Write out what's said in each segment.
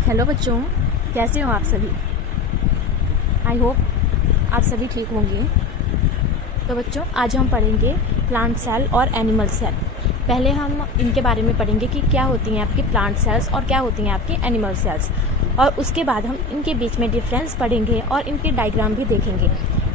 Hello बच्चों, कैसे हो आप सभी। आई होप आप सभी ठीक होंगे। तो बच्चों, आज हम पढ़ेंगे प्लांट सेल और एनिमल सेल। पहले हम इनके बारे में पढ़ेंगे कि क्या होती हैं आपकी प्लांट सेल्स और क्या होती हैं आपकी एनिमल सेल्स, और उसके बाद हम इनके बीच में डिफरेंस पढ़ेंगे और इनके डायग्राम भी देखेंगे।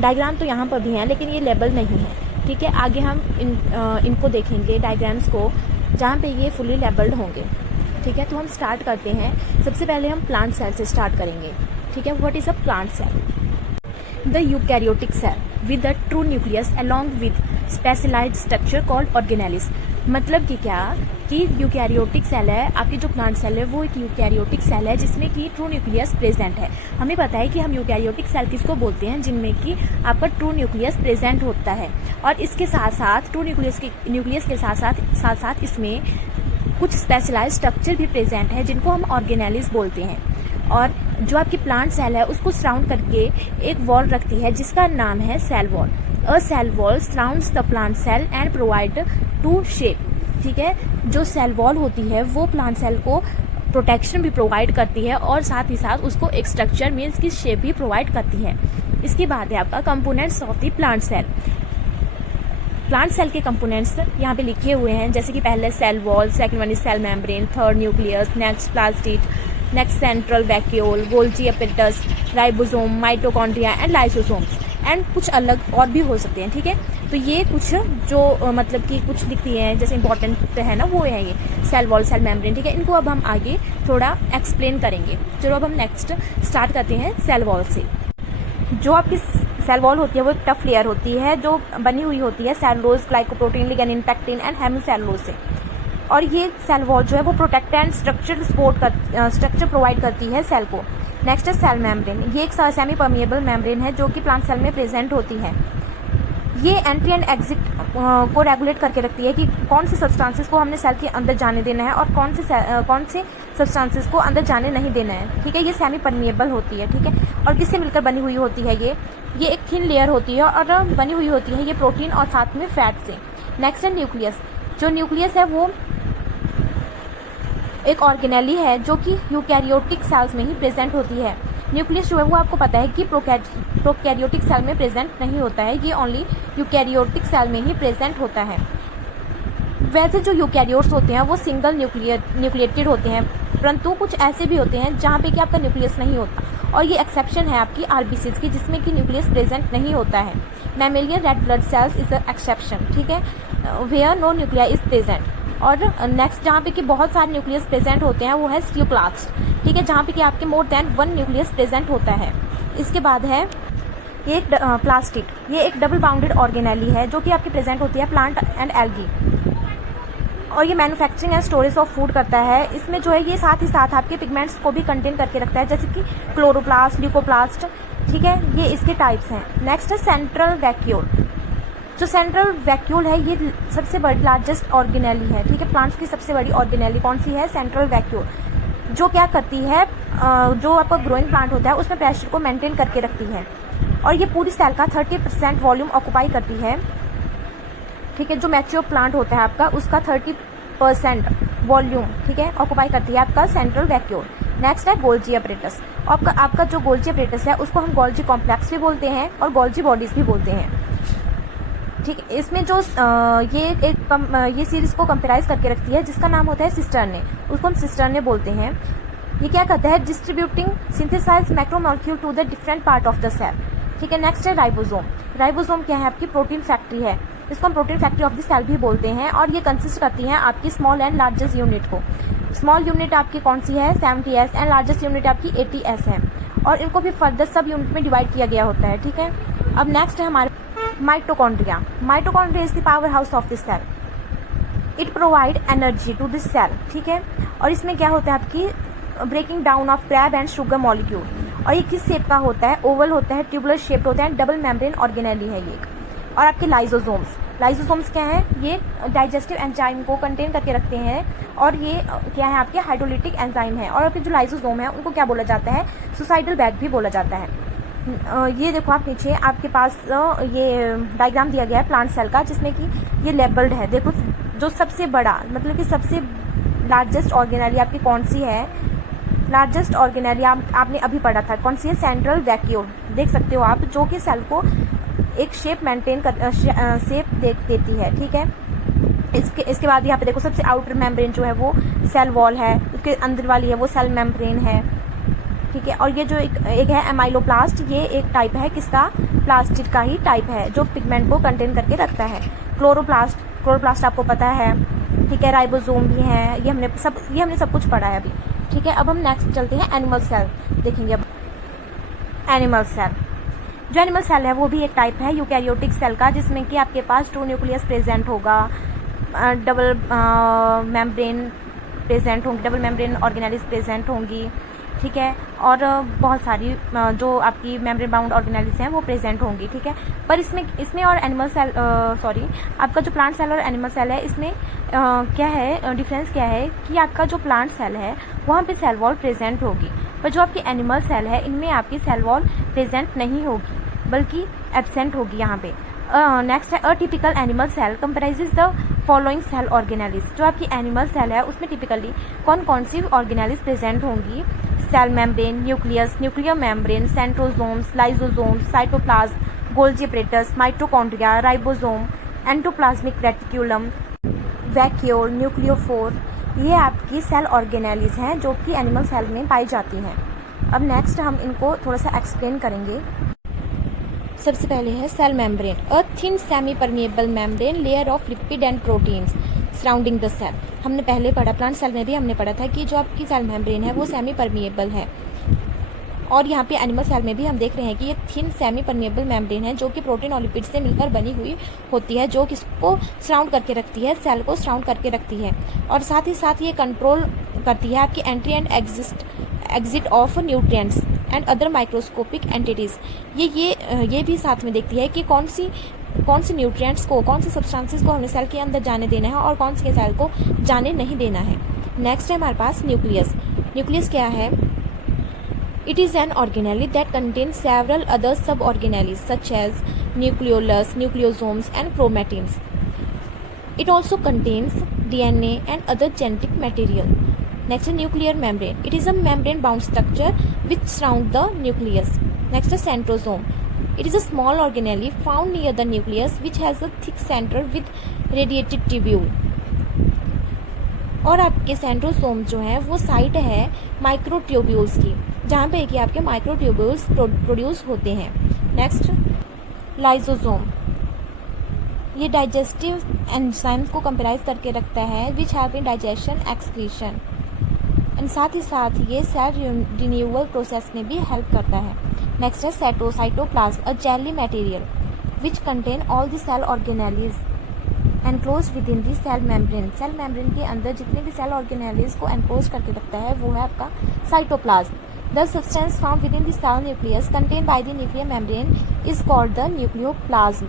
डायग्राम तो यहाँ पर भी हैं लेकिन ये लेबल नहीं है, ठीक है। आगे हम इनको देखेंगे डायग्राम्स को, जहाँ पे ये फुली लेबल्ड होंगे, ठीक है। तो हम स्टार्ट करते हैं। सबसे पहले हम प्लांट सेल से स्टार्ट करेंगे, ठीक है। What is a plant cell? The eukaryotic cell with the true nucleus along with specialised structure called organelles. मतलब कि क्या कि यूकैरियोटिक सेल है, आपकी जो प्लांट सेल है वो एक यूकैरियोटिक सेल है जिसमें कि ट्रू न्यूक्लियस प्रेजेंट है। हमें पता है कि हम यूकैरियोटिक सेल किसको बोलते हैं, जिनमें कि आपका ट्रू न्यूक्लियस प्रेजेंट होता है, और इसके साथ साथ ट्रू न्यूक्लियस के साथ साथ इसमें कुछ स्पेशलाइज्ड स्ट्रक्चर भी प्रेजेंट है जिनको हम ऑर्गेनेलिस बोलते हैं। और जो आपकी प्लांट सेल है उसको सराउंड करके एक वॉल रखती है जिसका नाम है cell wall. A cell wall surrounds the plant cell and provide to shape, ठीक है। जो सेल वॉल होती है वो प्लांट सेल को प्रोटेक्शन भी प्रोवाइड करती है और साथ ही साथ उसको एक स्ट्रक्चर मीन्स की शेप भी प्रोवाइड करती है। इसके बाद है आपका components of the plant cell. Plant cell के कंपोनेंट्स यहाँ पे लिखे हुए हैं, जैसे कि पहले cell wall, second one is cell membrane, third nucleus, next plastid, next central vacuole, Golgi apparatus, ribosome, mitochondria and lysosomes, and कुछ अलग और भी हो सकते हैं, ठीक है। तो ये कुछ जो मतलब कि कुछ लिखती हैं जैसे इंपॉर्टेंट है ना, वो है ये सेल वॉल, सेल मेम्ब्रेन, ठीक है। इनको अब हम आगे थोड़ा एक्सप्लेन करेंगे। चलो अब हम नेक्स्ट स्टार्ट करते हैं सेल वॉल से। जो आपकी सेल वॉल होती है वो एक टफ लेयर होती है जो बनी हुई होती है cellulose, glycoprotein, lignin, pectin and hemicellulose से। और ये सेल वॉल जो है वो प्रोटेक्ट एंड स्ट्रक्चर प्रोवाइड करती है सेल को। नेक्स्ट है सेल मेम्ब्रेन। ये एक सेमी परमिएबल मेम्ब्रेन है जो कि प्लांट सेल में प्रेजेंट होती है। ये एंट्री एंड एग्जिट को रेगुलेट करके रखती है कि कौन से सब्सटेंसेस को हमने सेल के अंदर जाने देना है और कौन से सब्सटेंसेस को अंदर जाने नहीं देना है, ठीक है। ये सेमी परमिएबल होती है, ठीक है। और किससे मिलकर बनी हुई होती है ये एक थिन लेयर होती है और बनी हुई होती है ये प्रोटीन और साथ में फैट से। नेक्स्ट है न्यूक्लियस। जो न्यूक्लियस है वो एक ऑर्गेनेली है जो कि यूकैरियोटिक सेल्स में ही प्रेजेंट होती है। न्यूक्लियस जो है वो आपको पता है कि प्रोकैरियोटिक सेल में प्रेजेंट नहीं होता है, ये ओनली यूकैरियोटिक सेल में ही प्रेजेंट होता है। वैसे जो यूकैरियोट्स होते हैं वो सिंगल न्यूक्लिएटेड होते हैं, परंतु कुछ ऐसे भी होते हैं जहाँ पे कि आपका न्यूक्लियस नहीं होता, और ये एक्सेप्शन है आपकी आरबीसीज की जिसमें कि न्यूक्लियस प्रेजेंट नहीं होता है। Mammalian red blood cells is a exception, ठीक है, where no nuclear is present. और नेक्स्ट जहाँ पे कि बहुत सारे न्यूक्लियस प्रेजेंट होते हैं वो है स्क्यूप्लास्ट, ठीक है, जहाँ पे कि आपके मोर देन 1 न्यूक्लियस प्रेजेंट होता है। इसके बाद है ये एक प्लास्टिड। ये एक डबल बाउंडेड ऑर्गेनेली है जो कि आपकी प्रेजेंट होती है प्लांट एंड एल्गी, और ये manufacturing and storage of food करता है। इसमें जो है ये साथ ही साथ आपके पिगमेंट्स को भी कंटेन करके रखता है, जैसे कि क्लोरोप्लास्ट, ल्यूकोप्लास्ट, ठीक है। ये इसके टाइप्स हैं। नेक्स्ट है सेंट्रल वैक्यूल। जो सेंट्रल वैक्यूल है ये सबसे बड़ी लार्जेस्ट ऑर्गेनेली है, ठीक है। प्लांट्स की सबसे बड़ी ऑर्गेनेली कौन सी है? सेंट्रल वैक्यूल, जो क्या करती है, जो आपका ग्रोइंग प्लांट होता है उसमें प्रेशर को मेंटेन करके रखती है, और ये पूरी सेल का 30% वॉल्यूम ऑक्यूपाई करती है, ठीक है। जो मैच्योर प्लांट होता है आपका उसका 30% वॉल्यूम, ठीक है, ऑक्यूपाई करती है आपका सेंट्रल वैक्यूल। नेक्स्ट है गोल्जी एपरेटस। आपका जो गोल्जी एपरेटस है उसको हम गोल्जी कॉम्प्लेक्स भी बोलते हैं और गोल्जी बॉडीज भी बोलते हैं, ठीक है। इसमें जो ये सीरीज को कंपेराइज करके रखती है जिसका नाम होता है सिस्टर्ने, उसको हम सिस्टर्ने बोलते हैं। ये क्या करता है? Distributing synthesise macromolecule to the different part of the cell, ठीक है। नेक्स्ट है राइबोसोम। राइबोसोम क्या है? आपकी प्रोटीन फैक्ट्री है, इसको हम protein factory of the cell भी बोलते हैं, और ये कंसिस्ट करती है आपकी स्मॉल एंड लार्जेस्ट यूनिट को। स्मॉल यूनिट आपकी कौन सी है? 70S, एंड लार्जेस्ट यूनिट आपकी 80S है, और इनको भी फर्दर सब यूनिट में डिवाइड किया गया होता है, ठीक है। अब नेक्स्ट है हमारे mitochondria. Mitochondria is the power house of the cell. It provide energy to this cell, ठीक है। और इसमें क्या होता है? आपकी breaking down of crab and sugar molecule, और ये किस शेप का होता है? ओवल होता है, ट्यूबुलर शेप्ड होता है, डबल मेम्ब्रेन ऑर्गेनेली है ये। और आपके लाइसोसोम्स क्या है? ये डाइजेस्टिव एंजाइम को कंटेन करके रखते हैं, और ये क्या है? आपके हाइड्रोलिटिक एंजाइम है। और आपके जो लाइसोसोम है उनको क्या बोला जाता है? सुसाइडल बैग भी बोला जाता है। ये देखो आप नीचे आपके पास ये डायग्राम दिया गया है प्लांट सेल का, जिसमें कि ये लेबल्ड है। देखो जो सबसे बड़ा मतलब कि सबसे लार्जेस्ट ऑर्गेनेली आपकी कौन सी है? लार्जेस्ट ऑर्गेनेली आपने अभी पढ़ा था, कौन सी है? सेंट्रल वैक्यूल, देख सकते हो आप, जो कि सेल को एक शेप मेंटेन कर शेप देती है, ठीक है। इसके बाद यहाँ पे देखो सबसे आउटर मेम्ब्रेन जो है वो सेल वॉल है, उसके अंदर वाली है वो सेल मेम्ब्रेन है, ठीक है। और ये जो एक है एमाइलोप्लास्ट, ये एक टाइप है किसका? प्लास्टिड का ही टाइप है, जो पिगमेंट को कंटेन करके रखता है। क्लोरोप्लास्ट आपको पता है, ठीक है। राइबोसोम भी है, ये हमने सब कुछ पढ़ा है अभी, ठीक है। अब हम नेक्स्ट चलते हैं एनिमल सेल देखेंगे। अब एनिमल सेल, जो एनिमल सेल है वो भी एक टाइप है यूकैरियोटिक सेल का, जिसमें कि आपके पास 2 न्यूक्लियस प्रेजेंट होगा, डबल मेम्ब्रेन प्रेजेंट होंगी, डबल मेम्ब्रेन ऑर्गेनेलिस प्रेजेंट होंगी, ठीक है। और बहुत सारी जो आपकी मेम्ब्रेन बाउंड ऑर्गेनेलिस हैं वो प्रेजेंट होंगी, ठीक है। पर इसमें और एनिमल सेल आपका जो प्लांट सेल और एनिमल सेल है, इसमें क्या है डिफरेंस क्या है कि आपका जो प्लांट सेल है वहाँ पे सेल वॉल प्रेजेंट होगी, पर जो आपकी एनिमल सेल है इनमें आपकी सेल वॉल प्रेजेंट नहीं होगी, बल्कि एब्सेंट होगी यहाँ पे। नेक्स्ट है a typical animal cell comprises the following cell organelles. जो आपकी एनिमल सेल है उसमें टिपिकली कौन कौन सी ऑर्गेनेलिस प्रेजेंट होंगी? Cell membrane, nucleus, nuclear membrane, centrosomes, lysosomes, cytoplasm, Golgi apparatus, mitochondria, ribosome, endoplasmic reticulum, vacuole, nucleophore, ये आपकी सेल ऑर्गेनेलिस हैं जो कि एनिमल सेल में पाई जाती हैं। अब नेक्स्ट हम इनको थोड़ा सा एक्सप्लेन करेंगे। सबसे पहले है cell membrane, a thin semi permeable membrane layer of lipid and proteins surrounding the cell. हमने पहले पढ़ा, प्लांट सेल में भी हमने पढ़ा था कि जो आपकी सेल मेम्ब्रेन है वो सेमी परमिएबल है, और यहाँ पे एनिमल सेल में भी हम देख रहे हैं कि ये थिन सेमी परमिएबल मेम्ब्रेन है जो कि प्रोटीन और लिपिड से मिलकर बनी हुई होती है, जो किसको सराउंड करके रखती है? सेल को सराउंड करके रखती है। और साथ ही साथ ये कंट्रोल करती है आपकी entry and exit of nutrients and other microscopic entities. ये भी साथ में देखती है कि कौन सी न्यूट्रिएंट्स को, कौन सी सब्सटेंसेस को हमें सेल के अंदर जाने देना है और कौन सी सेल को जाने नहीं देना है। नेक्स्ट है हमारे पास न्यूक्लियस। न्यूक्लियस क्या है? It is an organelle that contains several other suborganelles such as nucleolus, nucleosomes and chromatids. It also contains DNA and other genetic material. Next is nuclear membrane. It is a membrane-bound structure which surrounds the nucleus. Next is centrosome. It is a small organelle found near the nucleus which has a thick center with radiated tubule. और आपके centrosome जो है वो site है microtubules की, जहाँ पे कि आपके माइक्रोट्यूब्यूल्स प्रोड्यूस होते हैं। नेक्स्ट लाइसोसोम, ये डाइजेस्टिव एंजाइम्स को कंप्राइज करके रखता है which help in digestion excretion, and साथ ही साथ ये सेल रिन्यूअल प्रोसेस में भी हेल्प करता है। नेक्स्ट है cytoplasm, a jelly material which contain all the cell organelles enclose within the cell membrane. Cell membrane के अंदर जितने भी सेल ऑर्गेनेलिस को एनक्लोज करके रखता है वो है आपका cytoplasm. The substance found within the cell nucleus contain by the nuclear membrane is called the nucleoplasm.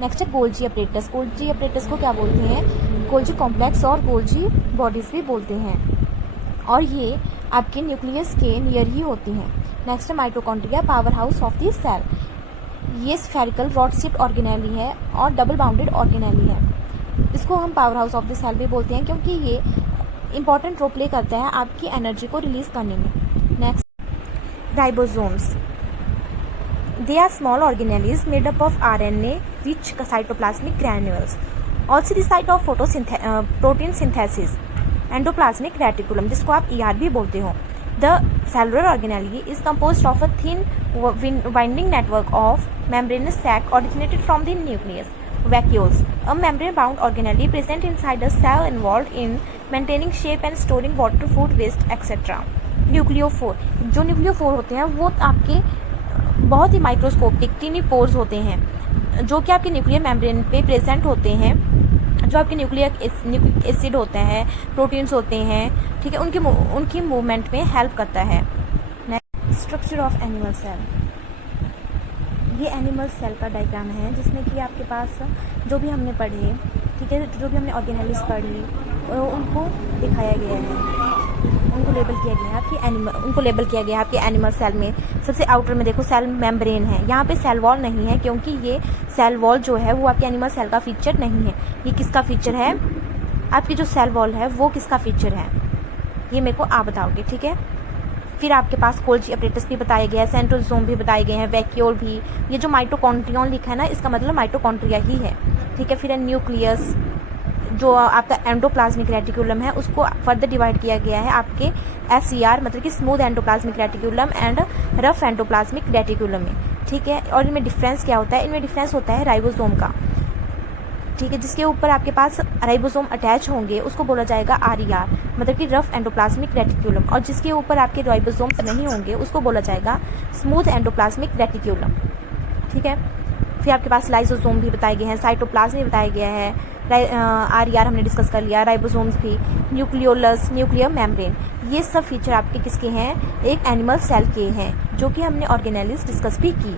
Next है गोल्जी अपरेटस। गोल्जी अपरेटस को क्या बोलते हैं? गोल्जी कॉम्प्लेक्स और गोल्जी बॉडीज भी बोलते हैं, और ये आपके न्यूक्लियस के नियर ही होती हैं। नेक्स्ट है mitochondria, power house of the cell. ये स्फेरिकल रॉड शेप्ड ऑर्गेनेली है और डबल बाउंडेड ऑर्गेनेली है। इसको हम power house of the cell भी बोलते हैं क्योंकि ये इंपॉर्टेंट रोल प्ले करता है आपकी एनर्जी को रिलीज करने में। Next ribosomes, they are small organelles made up of RNA rich cytoplasmic granules, also the site of protein synthesis, endoplasmic reticulum, जिसको आप ER भी बोलते हो। The cellular organelle is composed of a thin winding network of membranous sac originated from the nucleus. Vacuoles, a membrane-bound organelle present inside a cell involved in maintaining shape and storing water, food waste, etc. न्यूक्लियोफोर, जो न्यूक्लियोफोर होते हैं वो आपके बहुत ही microscopic टिनी pores होते हैं जो कि आपके न्यूक्लियर मेम्ब्रेन पे प्रेजेंट होते हैं, जो आपके न्यूक्लिक एसिड होते हैं, प्रोटीन्स होते हैं, ठीक है, उनकी मूवमेंट में हेल्प करता है। स्ट्रक्चर ऑफ एनिमल सेल, ये एनिमल सेल का डायग्राम है जिसमें कि आपके पास जो भी हमने पढ़े, ठीक है, जो भी हमने ऑर्गेनेलिस पढ़ी उनको दिखाया गया है, उनको लेबल किया गया है आपके एनिमल सेल में। सबसे आउटर में देखो सेल मेम्ब्रेन है, यहाँ पे सेल वॉल नहीं है क्योंकि ये सेल वॉल जो है वो आपके एनिमल सेल का फीचर नहीं है। ये किसका फीचर है? आपकी जो सेल वॉल है वो किसका फीचर है, ये मेरे को आप बताओगे, ठीक है। फिर आपके पास गोल्जी अपरेटस भी बताया गया है, सेंट्रोसोम भी बताए गए हैं, वैक्यूल भी। ये जो माइटोकॉन्ड्रियन लिखा है ना, इसका मतलब माइटोकॉन्ड्रिया ही है, ठीक है। फिर न्यूक्लियस, जो आपका एंडोप्लाज्मिक रेटिकुलम है, उसको फर्दर डिवाइड किया गया है आपके SER मतलब कि smooth endoplasmic reticulum and rough endoplasmic reticulum में, ठीक है। और इनमें डिफरेंस क्या होता है? इनमें डिफरेंस होता है राइबोसोम का, ठीक है। जिसके ऊपर आपके पास राइबोसोम अटैच होंगे उसको बोला जाएगा RER मतलब कि रफ एंडोप्लाज्मिक रेटिकुलम, और जिसके ऊपर आपके राइबोसोम्स नहीं होंगे उसको बोला जाएगा स्मूथ एंडोप्लाज्मिक रेटिकुलम, ठीक है। फिर आपके पास लाइसोसोम भी बताए गए हैं, साइटोप्लाज्म भी बताया गया है, RER हमने डिस्कस कर लिया, राइबोसोम्स भी, न्यूक्लियोलस, न्यूक्लियर मेम्ब्रेन, ये सब फीचर आपके किसके हैं? एक एनिमल सेल के हैं, जो कि हमने ऑर्गेनेलिस डिस्कस भी की।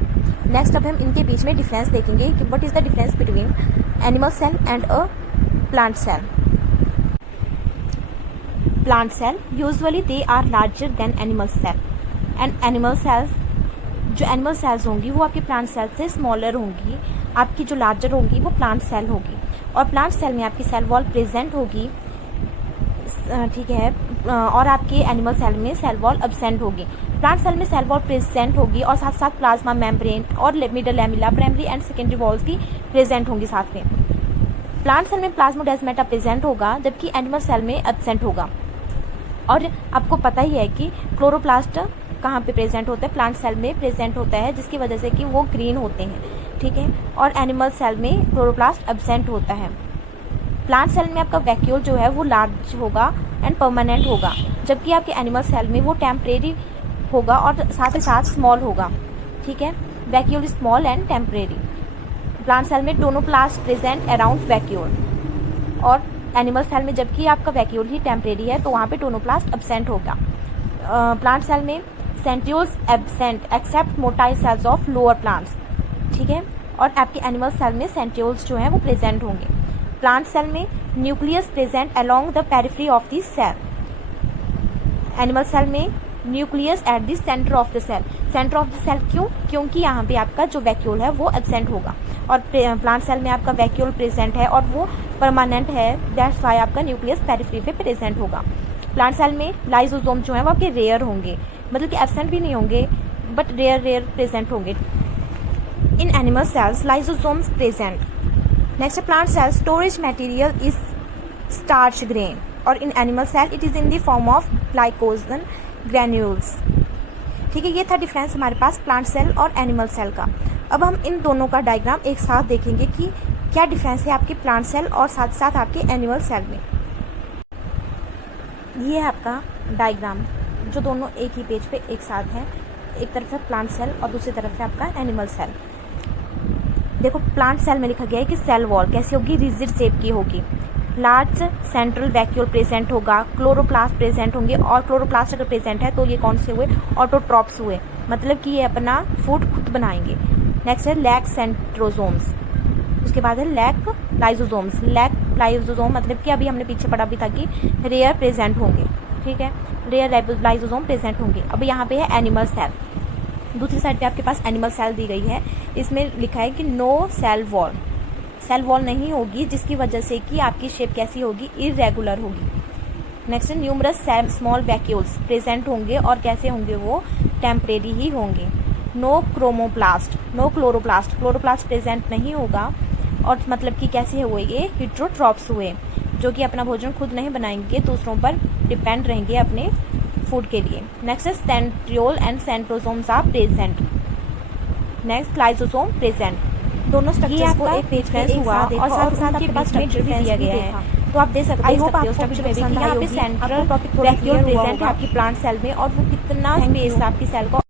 नेक्स्ट अब हम इनके बीच में डिफरेंस देखेंगे कि what is the difference between animal cell and a plant cell. Plant cell usually they are larger than animal cell, and animal cells, जो एनिमल सेल्स होंगी वो आपके प्लांट सेल से स्मॉलर होंगी, आपकी जो लार्जर होंगी वो प्लांट सेल होगी। और प्लांट सेल में आपकी सेल वॉल प्रेजेंट होगी, ठीक है, और आपके एनिमल सेल में सेल वॉल एब्सेंट होगी। प्लांट सेल में सेल वॉल प्रेजेंट होगी और साथ साथ प्लाज्मा मेम्ब्रेन और middle lamella, primary and secondary walls भी प्रेजेंट होंगी साथ में। प्लांट सेल में प्लाज्मोडेस्माटा प्रेजेंट होगा, जबकि एनिमल सेल में एब्सेंट होगा। और आपको पता ही है कि क्लोरोप्लास्ट कहाँ पे प्रेजेंट होता है? प्लांट सेल में प्रेजेंट होता है, जिसकी वजह से कि वो ग्रीन होते हैं, ठीक है। और एनिमल सेल में क्लोरोप्लास्ट एब्सेंट होता है। प्लांट सेल में आपका वैक्यूल जो है वो लार्ज होगा एंड परमानेंट होगा, जबकि आपके एनिमल सेल में वो टेम्परेरी होगा और साथ ही साथ स्मॉल होगा, ठीक है। Vacuole small and temporary. Plant cell में टोनोप्लास्ट प्रेजेंट अराउंड वैक्यूल, और एनिमल सेल में जबकि आपका वैक्यूल ही टेम्परेरी है तो वहाँ पे टोनोप्लास्ट एब्सेंट होगा। प्लांट सेल में centrioles absent except motile cells of lower plants, ठीक है। और आपके एनिमल सेल में सेंट्रियोल्स जो हैं वो प्रेजेंट होंगे। प्लांट सेल में nucleus present along the periphery of the cell. Animal cell में nucleus at the centre of the cell. Centre of the cell क्यों? क्योंकि यहाँ पे आपका जो वैक्यूल है वो एब्सेंट होगा, और प्लांट सेल में आपका वैक्यूल प्रेजेंट है और वो परमानेंट है, दैट्स वाई आपका न्यूक्लियस पेरिफेरी पे प्रेजेंट होगा। प्लांट सेल में लाइसोसोम जो है वो आपके रेयर होंगे, मतलब कि एब्सेंट भी नहीं होंगे बट रेयर प्रेजेंट होंगे। In animal cells lysosomes present. Next plant cell storage material is starch grain, और in animal cell it is in the form of glycogen granules, ठीक है। ये था डिफरेंस हमारे पास प्लांट सेल और एनिमल सेल का। अब हम इन दोनों का डायग्राम एक साथ देखेंगे कि क्या डिफरेंस है आपके प्लांट सेल और साथ साथ आपके एनिमल सेल में। ये है आपका डायग्राम, जो दोनों एक ही पेज पे एक साथ है। एक तरफ है प्लांट सेल और दूसरी तरफ है आपका एनिमल सेल। देखो प्लांट सेल में लिखा गया है कि सेल वॉल कैसी होगी? रिजिड शेप की होगी। लार्ज सेंट्रल वैक्यूल प्रेजेंट होगा, क्लोरोप्लास्ट प्रेजेंट होंगे, और क्लोरोप्लास्ट अगर प्रेजेंट है तो ये कौन से हुए? ऑटोट्रॉप्स हुए, मतलब कि ये अपना फूड खुद बनाएंगे। नेक्स्ट है लैक सेंट्रोसोम्स, उसके बाद है लैक लाइसोसोम्स। लैक लाइसोसोम मतलब कि अभी हमने पीछे पढ़ा भी था कि रेयर प्रेजेंट होंगे, ठीक है, रेयर लाइसोसोम प्रेजेंट होंगे। अब यहाँ पे है एनिमल सेल, दूसरी साइड पे आपके पास एनिमल सेल दी गई है। इसमें लिखा है कि no cell wall, cell wall नहीं होगी, जिसकी वजह से कि आपकी शेप कैसी होगी? इरेगुलर होगी। नेक्स्ट है न्यूमरस स्मॉल वैक्यूल्स प्रेजेंट होंगे, और कैसे होंगे? वो टेम्परेरी ही होंगे। No chromoplast, no chloroplast, chloroplast present नहीं होगा, और मतलब कि कैसे हुए? ये हिट्रोट्रॉप्स हुए, जो कि अपना भोजन खुद नहीं बनाएंगे, दूसरों पर डिपेंड रहेंगे अपने फूड के लिए। नेक्स्ट है centriole and centrosomes are present. Next lysosome present. दोनों स्ट्रक्चर्स को एक पेज पे हुआ और साथ साथ आपके पास स्ट्रक्चर भी दिया गया है, तो आप देख सकते हो स्ट्रक्चर में भी कि यहाँ पे सेंट्रल वैक्यूल प्रेजेंट है आपकी प्लांट सेल में, और वो कितना स्पेस आपकी सेल को